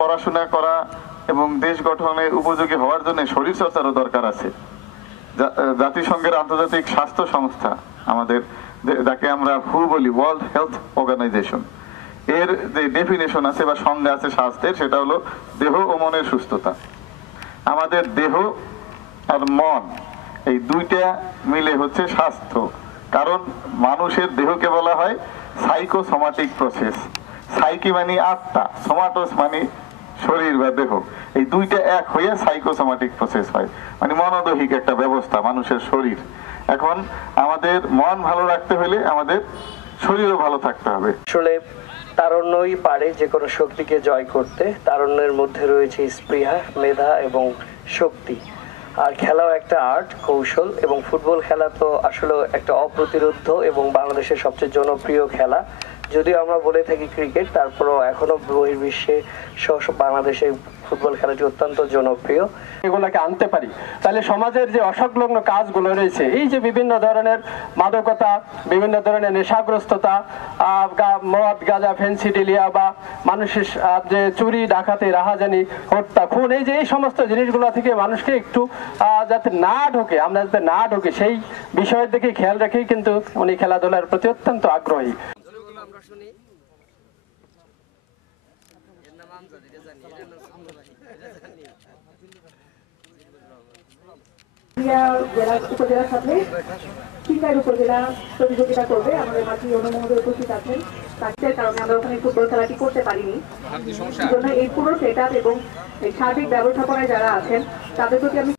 পড়াশোনা করা এবং দেশ গঠনে উপযোগী হওয়ার জন্য শরীর চর্চারও দরকার আছে। জাতিসংঘের আন্তর্জাতিক স্বাস্থ্য সংস্থা আমাদের, যাকে আমরা হু বলি, ওয়ার্ল্ড হেলথ অর্গানাইজেশন, এর যে ডেফিনেশন আছে বা সংজ্ঞা আছে স্বাস্থ্যের, সেটা হলো দেহ ও মনের সুস্থতা। আমাদের দেহ আর মন এই দুইটা মিলে হচ্ছে স্বাস্থ্য। কারণ মানুষের দেহকে বলা হয় সাইকোসোমাটিক প্রসেস। সাইকি মানে আত্মা, সোমাটোস মানে শরীর বা দেহ। এই দুইটা এক হয়ে সাইকোসোমাটিক প্রসেস হয়, মানে মনোদৈহিক একটা ব্যবস্থা মানুষের শরীর। এখন আমাদের মন ভালো রাখতে হলে আমাদের শরীরও ভালো থাকতে হবে। আসলে তারুণ্যই পারে যে কোনো শক্তিকে জয় করতে। তারুণ্যের মধ্যে রয়েছে স্পৃহা, মেধা এবং শক্তি। আর খেলাও একটা আর্ট, কৌশল, এবং ফুটবল খেলা তো আসলে একটা অপ্রতিরোধ্য এবং বাংলাদেশের সবচেয়ে জনপ্রিয় খেলা। যদিও আমরা বলে থাকি ক্রিকেট, তারপরও এখনো বহির্বিশ্বে বাংলাদেশে ফুটবল খেলাটি অত্যন্ত জনপ্রিয়। এগুলোকে আনতে পারি, তাহলে সমাজের যে অসংলগ্ন কাজগুলো রয়েছে, এই যে বিভিন্ন ধরনের মাদকতা, বিভিন্ন ধরনের নেশাগ্রস্ততা, মদ, গাঁজা, ফেন্সিডিলিয়া বা মানুষের যে চুরি, ডাকাতি, রাহাজানি, হত্যা, খুন, এই যে এই সমস্ত জিনিসগুলো থেকে মানুষকে একটু যাতে না ঢোকে, আমরা যাতে না ঢোকে সেই বিষয়ের দিকে খেয়াল রেখেই কিন্তু উনি খেলাধুলার প্রতি অত্যন্ত আগ্রহী। জেলা উপজেলার সাথে সিঙ্গাইর উপজেলা প্রতিযোগিতা করবে। আমাদের মাঝে অনুমোদন উপস্থিত আছেন, তার কারণে আমরা ওখানে ফুটবল খেলাটি করতে পারিনি। এই জন্য এই পুরো সেট আপ এবং এই সার্বিক ব্যবস্থাপনায় যারা আছেন তাদের প্রতি আমি